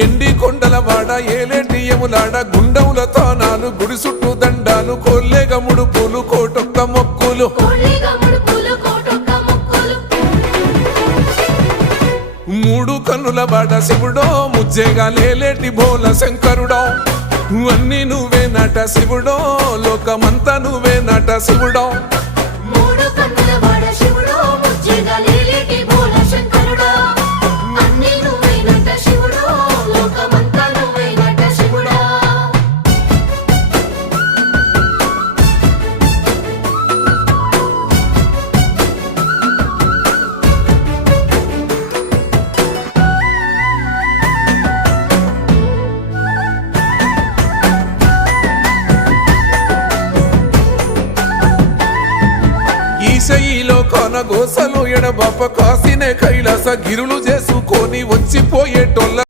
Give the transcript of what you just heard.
ఎండి కొండల వాడ ఏలేటి యములాడ గుండముల తానాలు గుడి చుట్టూ దండాలు కోల్లేగ ముడుపులు కోటొక్క మొక్కులు మూడు కన్నుల వాడ శివుడో ముజ్జేగా లేలేటి బోల శంకరుడో అన్ని నువ్వే నట శివుడో లోకమంతా నువ్వే నట శివుడో ఈశయిలో కొనగోసలు ఎడబాప కాసినే కైలాస గిరులు చేసుకొని వచ్చిపోయేటోళ్ళ